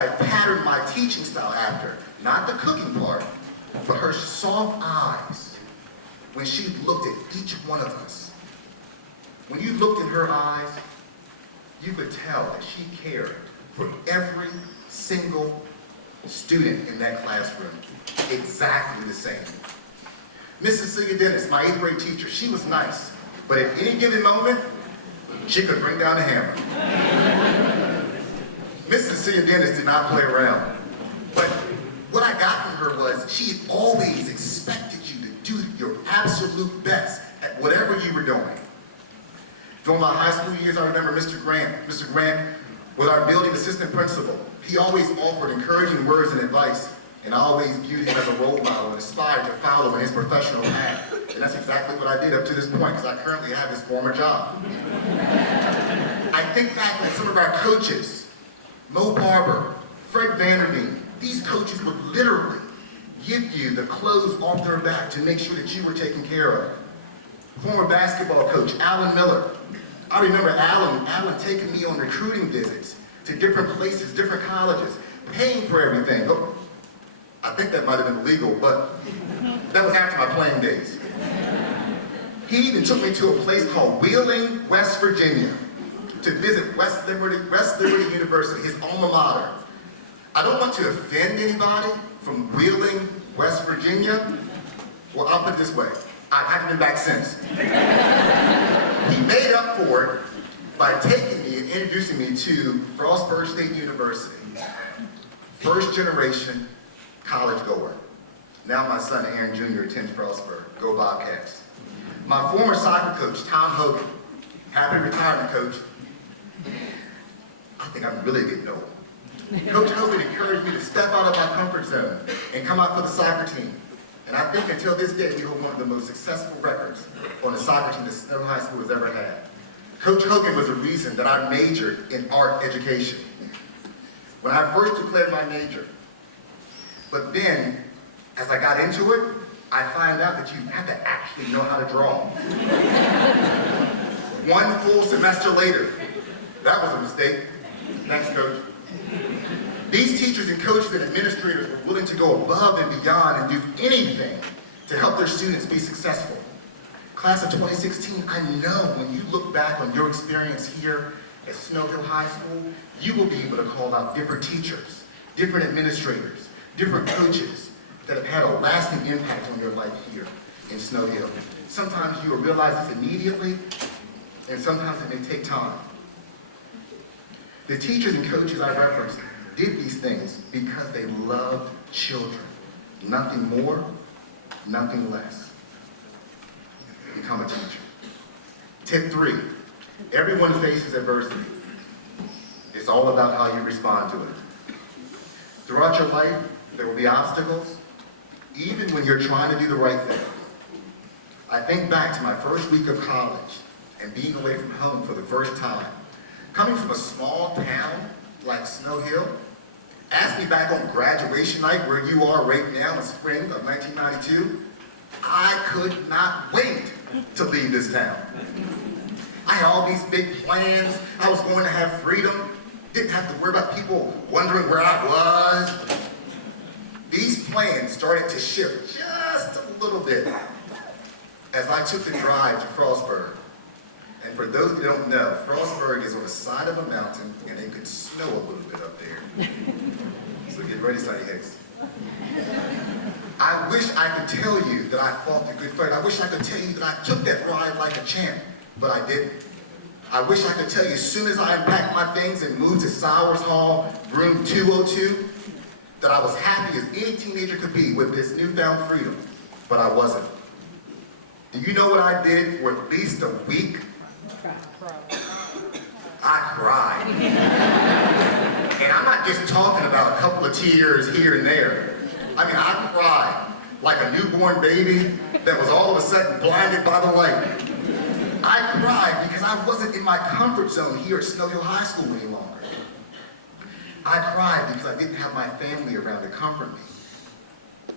I patterned my teaching style after. Not the cooking part, but her soft eyes when she looked at each one of us. When you looked in her eyes, you could tell that she cared for every single student in that classroom exactly the same. Miss Cecilia Dennis, my 8th grade teacher, she was nice, but at any given moment, she could bring down a hammer. Miss Cecilia Dennis did not play around, but what I got from her was she always expected you to do your absolute best at whatever you were doing. During my high school years, I remember Mr. Grant. Mr. Grant was our building assistant principal. He always offered encouraging words and advice, and I always viewed him as a role model and aspired to follow in his professional path. And that's exactly what I did up to this point, because I currently have his former job. I think back on some of our coaches, Mo Barber, Fred Vanderbeek. These coaches would literally give you the clothes off their back to make sure that you were taken care of. Former basketball coach, Alan Miller. I remember Alan taking me on recruiting visits to different places, different colleges, paying for everything. Oh, I think that might have been illegal, but that was after my playing days. He even took me to a place called Wheeling, West Virginia, to visit West Liberty University, his alma mater. I don't want to offend anybody from Wheeling, West Virginia. Well, I'll put it this way. I haven't been back since. He made up for it by taking me and introducing me to Frostburg State University. First generation college goer. Now my son Aaron Jr. attends Frostburg. Go Bobcats. My former soccer coach, Tom Hogan. Happy retirement, coach. I think I'm really getting old. Coach Hogan encouraged me to step out of my comfort zone and come out for the soccer team. And I think until this day, we hold one of the most successful records on the soccer team that Snow High School has ever had. Coach Hogan was the reason that I majored in art education. When I first declared my major, but then, as I got into it, I found out that you have to actually know how to draw. One full semester later, that was a mistake. Thanks, coach. These teachers and coaches and administrators were willing to go above and beyond and do anything to help their students be successful. Class of 2016, I know when you look back on your experience here at Snow Hill High School, you will be able to call out different teachers, different administrators, different coaches that have had a lasting impact on your life here in Snow Hill. Sometimes you will realize this immediately, and sometimes it may take time. The teachers and coaches I referenced did these things because they loved children. Nothing more, nothing less. Become a teacher. Tip 3, everyone faces adversity. It's all about how you respond to it. Throughout your life, there will be obstacles, even when you're trying to do the right thing. I think back to my first week of college and being away from home for the first time. Coming from a small town like Snow Hill, ask me back on graduation night where you are right now in spring of 1992, I could not wait to leave this town. I had all these big plans. I was going to have freedom. Didn't have to worry about people wondering where I was. These plans started to shift just a little bit as I took the drive to Frostburg. And for those who don't know, Frostburg is on the side of a mountain, and it could snow a little bit up there. So get ready, Sonny Hicks. I wish I could tell you that I fought the good fight. I wish I could tell you that I took that ride like a champ, but I didn't. I wish I could tell you as soon as I unpacked my things and moved to Sowers Hall, room 202, that I was happy as any teenager could be with this newfound freedom, but I wasn't. Do you know what I did for at least a week? I cried. And I'm not just talking about a couple of tears here and there. I mean, I cried like a newborn baby that was all of a sudden blinded by the light. I cried because I wasn't in my comfort zone here at Snow Hill High School any longer. I cried because I didn't have my family around to comfort me.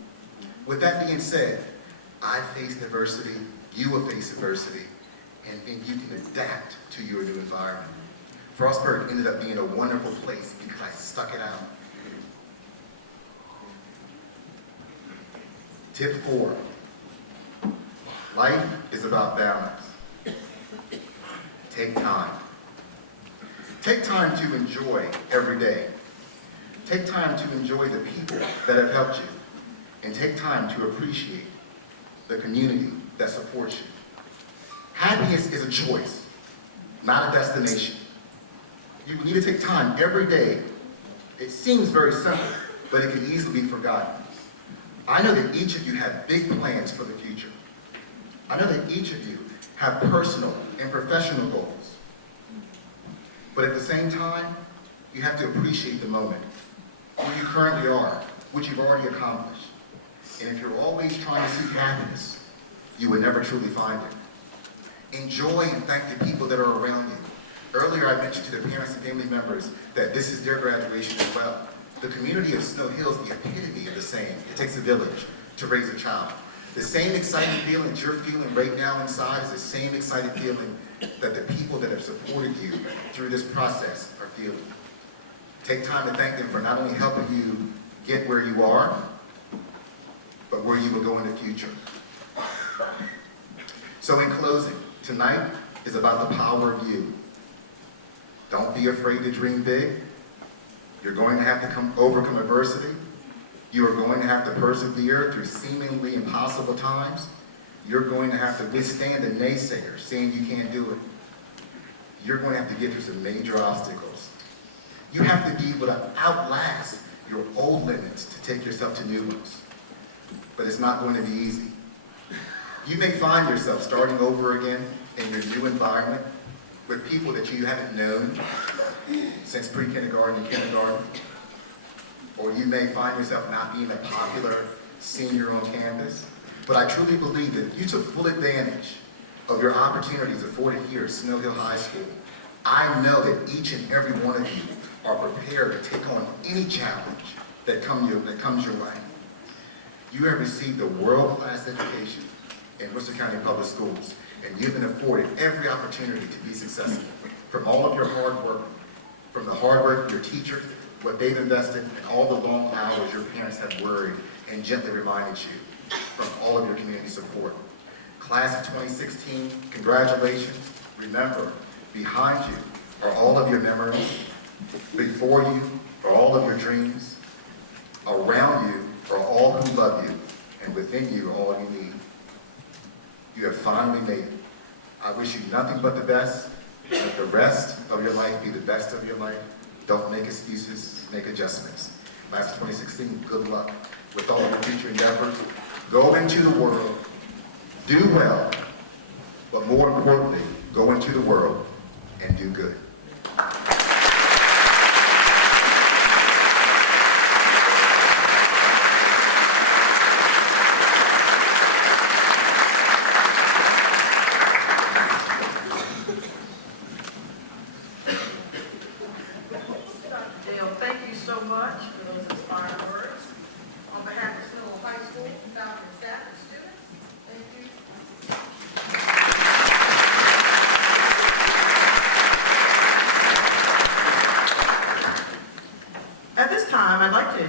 With that being said, I faced adversity, you will face adversity, and you can adapt to your new environment. Frostburg ended up being a wonderful place because I stuck it out. Tip 4, life is about balance. Take time. Take time to enjoy every day. Take time to enjoy the people that have helped you. And take time to appreciate the community that supports you. Happiness is a choice, not a destination. You need to take time every day. It seems very simple, but it can easily be forgotten. I know that each of you have big plans for the future. I know that each of you have personal and professional goals. But at the same time, you have to appreciate the moment, where you currently are, what you've already accomplished. And if you're always trying to seek happiness, you will never truly find it. Enjoy and thank the people that are around you. Earlier I mentioned to the parents and family members that this is their graduation as well. The community of Snow Hill is the epitome of the saying, it takes a village to raise a child. The same exciting feeling you're feeling right now inside is the same exciting feeling that the people that have supported you through this process are feeling. Take time to thank them for not only helping you get where you are, but where you will go in the future. So in closing, tonight is about the power of you. Don't be afraid to dream big. You're going to have to overcome adversity. You are going to have to persevere through seemingly impossible times. You're going to have to withstand the naysayers saying you can't do it. You're going to have to get through some major obstacles. You have to be able to outlast your old limits to take yourself to new ones. But it's not going to be easy. You may find yourself starting over again in your new environment with people that you haven't known since pre-kindergarten and kindergarten. Or you may find yourself not being a popular senior on campus. But I truly believe that if you took full advantage of your opportunities afforded here at Snow Hill High School, I know that each and every one of you are prepared to take on any challenge that comes your way. You have received a world-class education in Worcester County Public Schools, and you've been afforded every opportunity to be successful. From all of your hard work, from the hard work of your teachers, what they've invested, and all the long hours your parents have worried and gently reminded you, from all of your community support. Class of 2016, congratulations. Remember, behind you are all of your memories. Before you are all of your dreams. Around you are all who love you. And within you are all you need. You have finally made it. I wish you nothing but the best. Let the rest of your life be the best of your life. Don't make excuses, make adjustments. Class of 2016, good luck with all of your future endeavors. Go into the world, do well, but more importantly, go into the world and do good.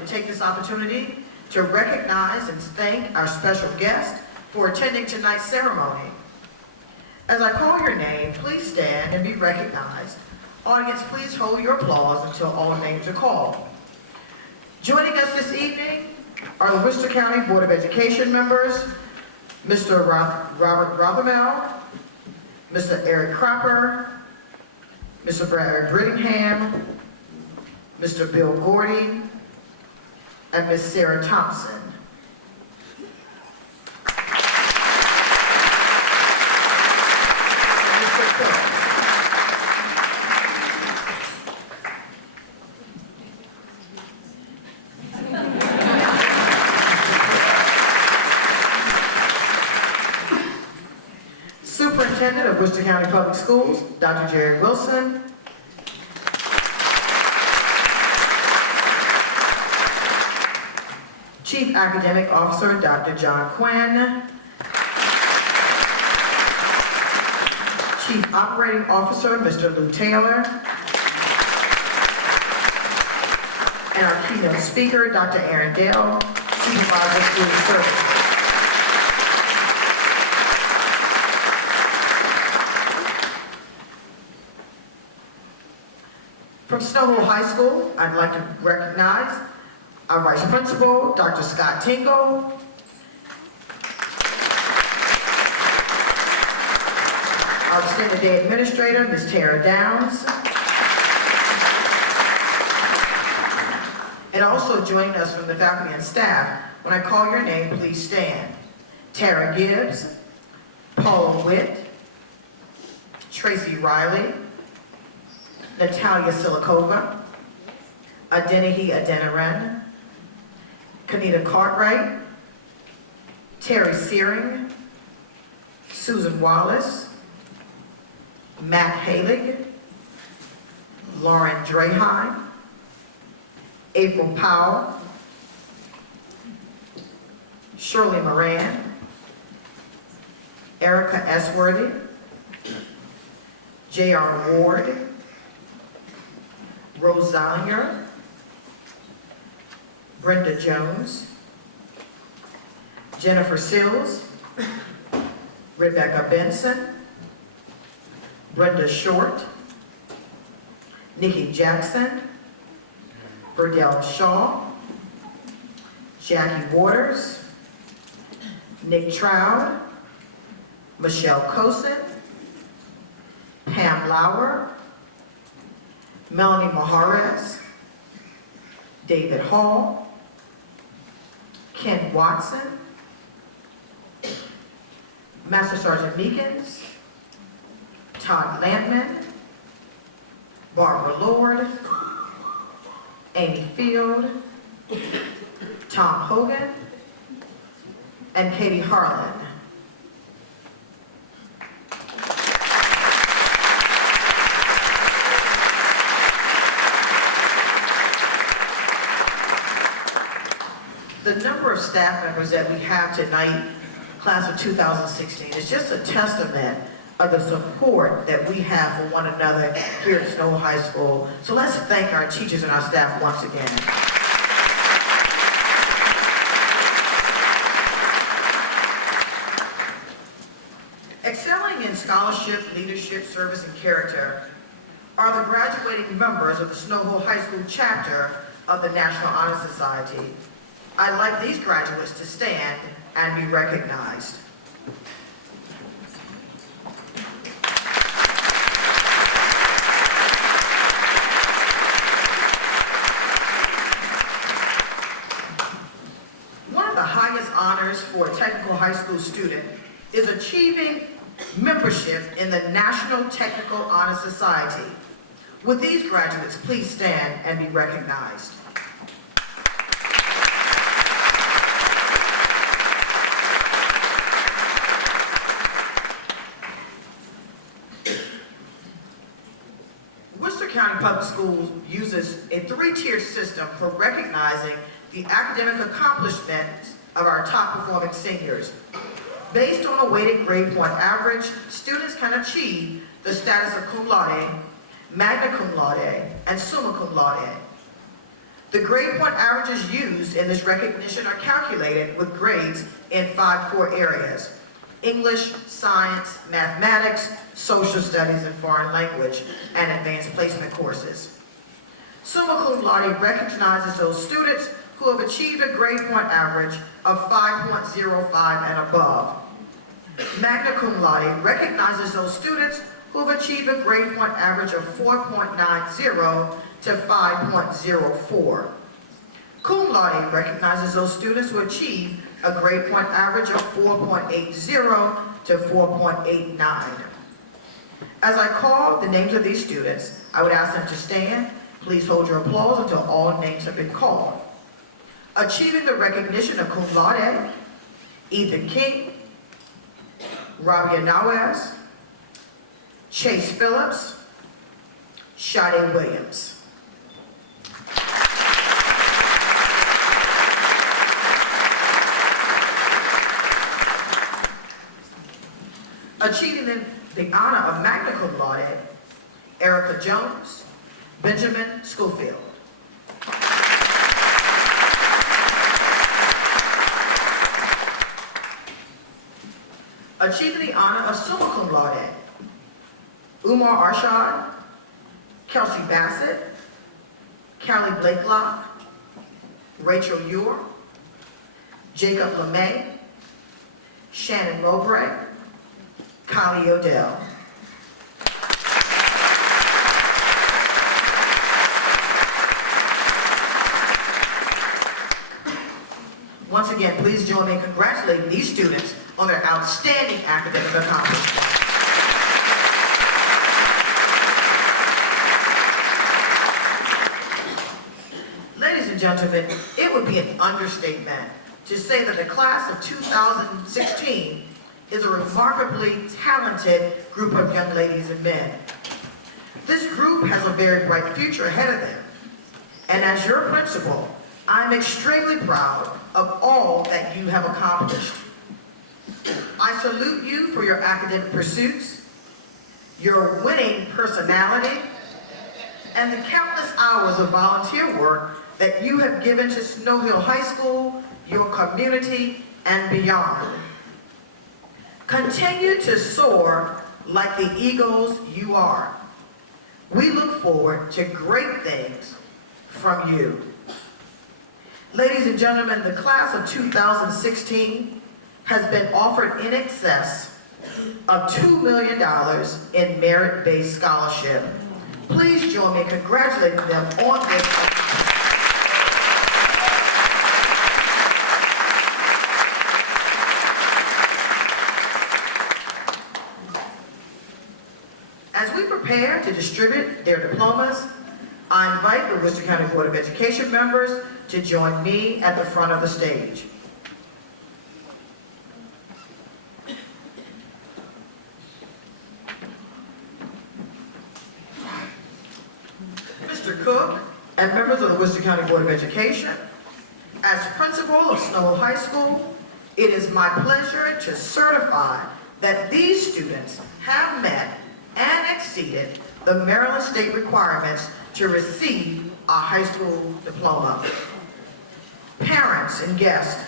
Take this opportunity to recognize and thank our special guest for attending tonight's ceremony. As I call your name, please stand and be recognized. Audience, please hold your applause until all names are called. Joining us this evening are the Worcester County Board of Education members, Mr. Robert Rothermel, Mr. Eric Cropper, Mr. Brad Brittingham, Mr. Bill Gordy, and Ms. Sarah Thompson. Superintendent of Worcester County Public Schools, Dr. Jerry Wilson. Chief Academic Officer, Dr. John Quinn. Chief Operating Officer, Mr. Lou Taylor. And our keynote speaker, Dr. Aaron Dale, Supervisor of Student Services. Snow Hole High School, I'd like to recognize our Vice Principal, Dr. Scott Tingle. Our Extended Day Administrator, Ms. Tara Downs. And also joining us from the faculty and staff, when I call your name, please stand. Tara Gibbs, Paula Witt, Tracy Riley, Natalia Silikova, Adeniyi Adeniran, Kanita Cartwright, Terry Searing, Susan Wallace, Matt Halig, Lauren Draheim, April Powell, Shirley Moran, Erica Esworthy, J.R. Ward, Rose Zollinger, Brenda Jones, Jennifer Sills, Rebecca Benson, Brenda Short, Nikki Jackson, Verdell Shaw, Jackie Waters, Nick Troud, Michelle Cosin, Pam Lauer, Melanie Mahares, David Hall, Ken Watson, Master Sergeant Meekins, Todd Landman, Barbara Lord, Amy Field, Tom Hogan, and Katie Harlan. The number of staff members that we have tonight, class of 2016, is just a testament of the support that we have for one another here at Snow High School. So let's thank our teachers and our staff once again. Excelling in scholarship, leadership, service, and character are the graduating members of the Snow Hole High School chapter of the National Honor Society. I'd like these graduates to stand and be recognized. One of the highest honors for a technical high school student is achieving membership in the National Technical Honor Society. Would these graduates please stand and be recognized? Worcester County Public Schools uses a three-tier system for recognizing the academic accomplishments of our top-performing seniors. Based on a weighted grade point average, students can achieve the status of cum laude, magna cum laude, and summa cum laude. The grade point averages used in this recognition are calculated with grades in 5 core areas: English, science, mathematics, social studies, and foreign language, and advanced placement courses. Summa cum laude recognizes those students who have achieved a grade point average of 5.05 and above. Magna cum laude recognizes those students who have achieved a grade point average of 4.90 to 5.04. Cum laude recognizes those students who achieve a grade point average of 4.80 to 4.89. As I call the names of these students, I would ask them to stand. Please hold your applause until all names have been called. Achieving the recognition of cum laude, Ethan King, Rabia Nawaz, Chase Phillips, Shade Williams. Achieving the honor of magna cum laude, Erica Jones, Benjamin Schofield. Achieving the honor of summa cum laude, Umar Arshad, Kelsey Bassett, Callie Blakelock, Rachel Eure, Jacob LeMay, Shannon Mowbray, Connie Odell. Once again, please join me in congratulating these students on their outstanding academic accomplishments. Ladies and gentlemen, it would be an understatement to say that the class of 2016 is a remarkably talented group of young ladies and men. This group has a very bright future ahead of them, and as your principal, I'm extremely proud of all that you have accomplished. I salute you for your academic pursuits, your winning personality, and the countless hours of volunteer work that you have given to Snow Hill High School, your community, and beyond. Continue to soar like the eagles you are. We look forward to great things from you. Ladies and gentlemen, the class of 2016 has been offered in excess of $2 million in merit-based scholarship. Please join me in congratulating them on this. As we prepare to distribute their diplomas, I invite the Worcester County Board of Education members to join me at the front of the stage. Mr. Cook and members of the Worcester County Board of Education, as principal of Snow Hill High School, it is my pleasure to certify that these students have met and exceeded the Maryland state requirements to receive a high school diploma. Parents and guests,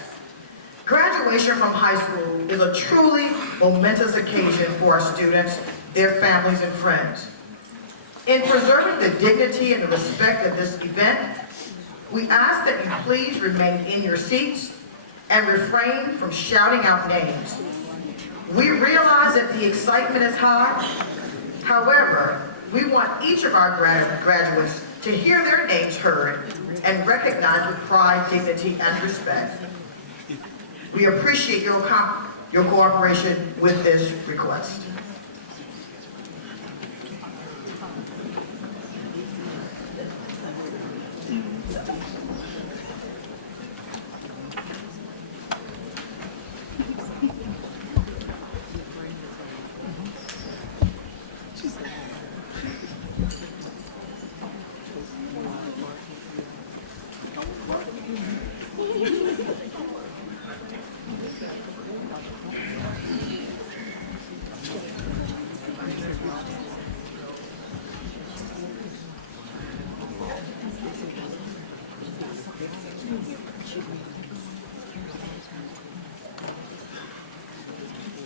graduation from high school is a truly momentous occasion for our students, their families, and friends. In preserving the dignity and the respect of this event, we ask that you please remain in your seats and refrain from shouting out names. We realize that the excitement is high. However, we want each of our graduates to hear their names heard and recognized with pride, dignity, and respect. We appreciate your cooperation with this request.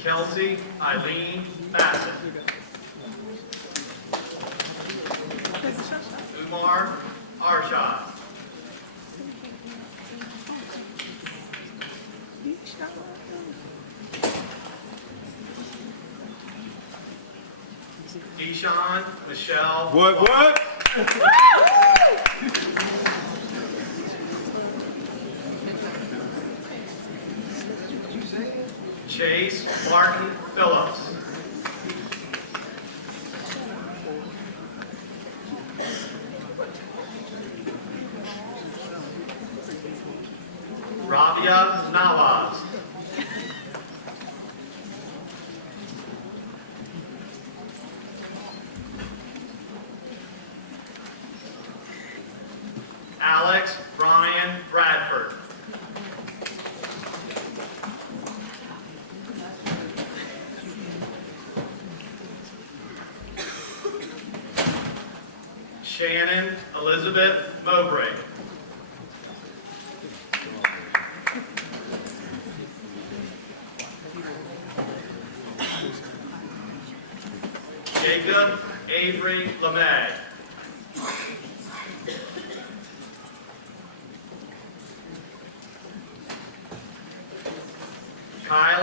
Kelsey Eileen Bassett. Umar Arshad. Deshawn Michelle. What? Chase Martin Phillips. Rabia Nawaz. Alex Brian Bradford. Shannon Elizabeth Mowbray. Jacob Avery LeMay.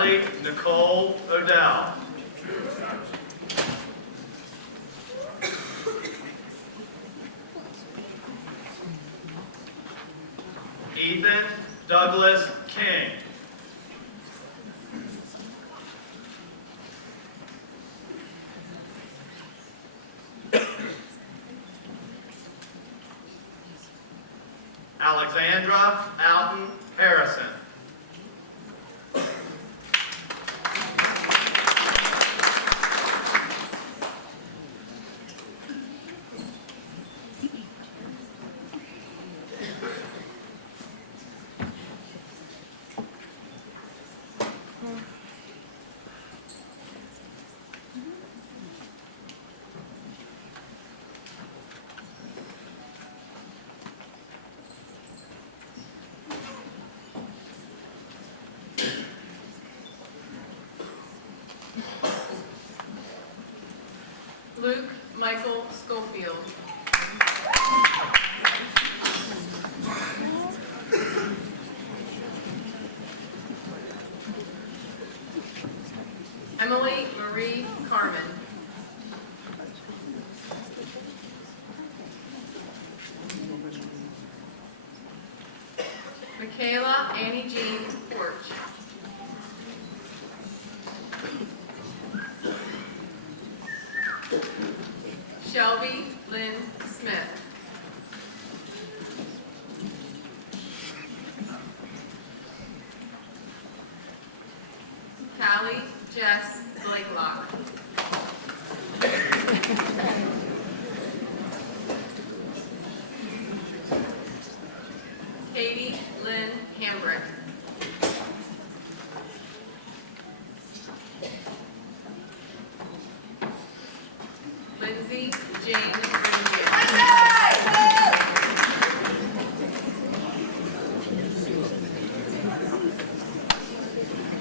Carly Nicole Odell. Ethan Douglas King. Alexandra Alton Harrison. Luke Michael Schofield. Emily Marie Carmen. Michaela Annie Jean Porch. Shelby Lynn Smith. Callie Jess Blakelock. Katie Lynn Hambrick. Lindsay Jane Ringier.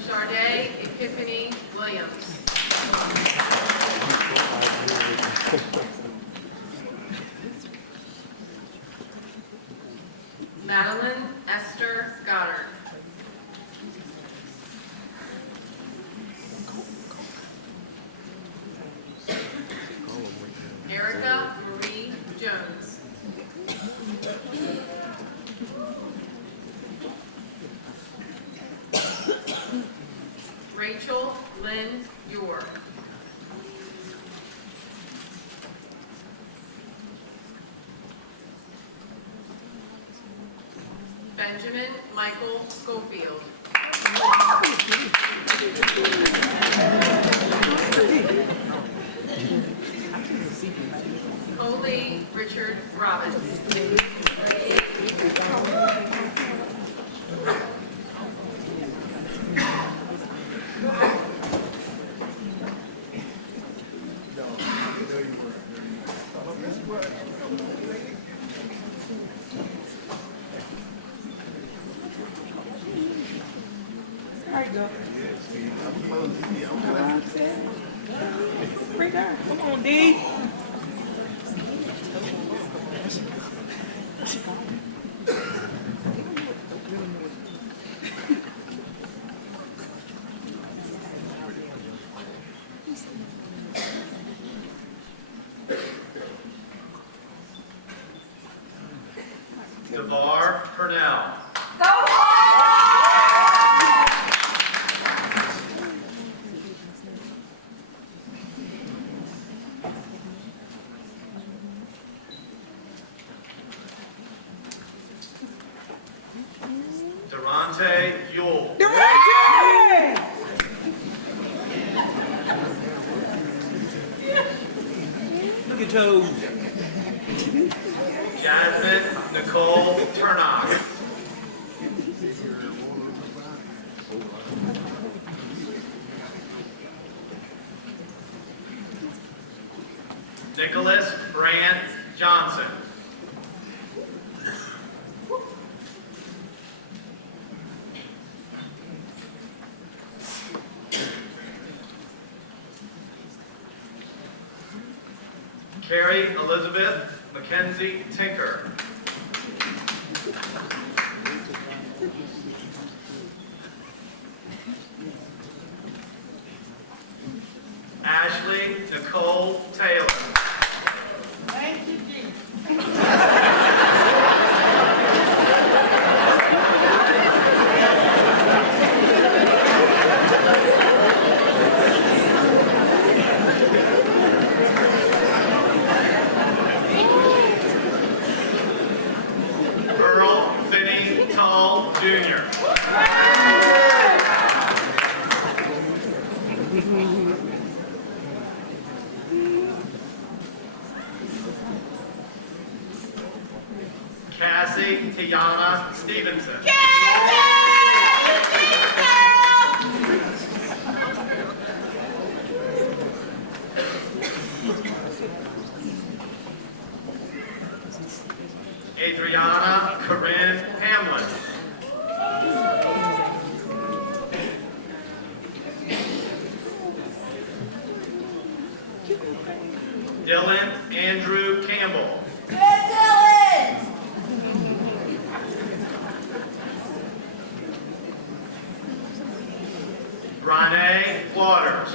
Sharday Epiphany Williams. Madeline Esther Goddard. Erica Marie Jones. Rachel Lynn Yor. Benjamin Michael Schofield. Coley Richard Robbins. Come on, D. DeVar Purnell. Durante Yule. Look at Joe. Jasmine Nicole Turnock. Nicholas Brant Johnson. Carrie Elizabeth Mackenzie Tinker. Nicole Taylor. Earl Finney Tall, Jr. Cassie Tiana Stevenson. Adriana Corinne Hamlin. Dylan Andrew Campbell. Ronnie Waters.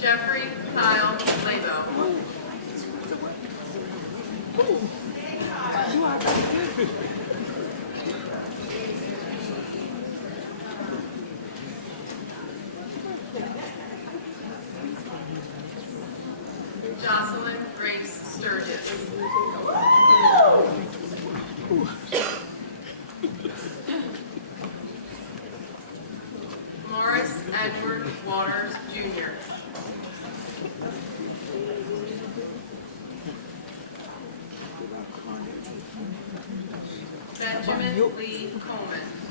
Jeffrey Kyle Labo. Jocelyn Grace Sturgis. Morris Edward Waters, Jr. Benjamin Lee Coleman.